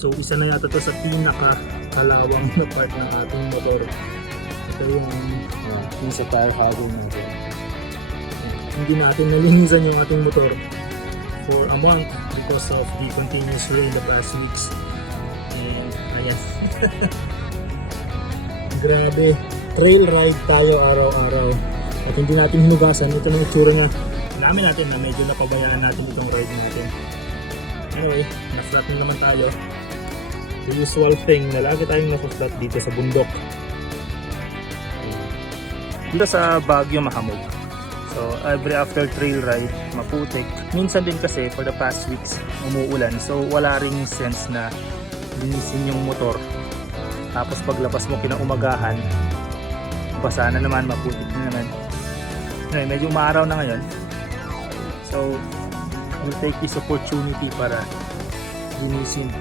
So isa na yata to sa pinaka-kalawang na part ng ating motor. Ito yung sa tire hugger natin. Hindi natin nalinisan yung ating motor for a month because of the continuous rain the past weeks. And ayan. Grabe. Trail ride tayo araw-araw. At hindi natin hinugasan. Ito na itsura niya. Namin natin na medyo napabayaan natin itong ride natin. Anyway, na-flat na naman tayo. The usual thing na lagi tayong nasa-flat dito sa bundok. Dito sa Baguio mahamog. So every after trail ride, maputik. Minsan din kasi for the past weeks umuulan. So wala ring sense na linisin yung motor. Tapos paglabas mo kinaumagahan, basa na naman, maputik na naman. Anyway, medyo maaraw na ngayon. So we'll take this opportunity para linisin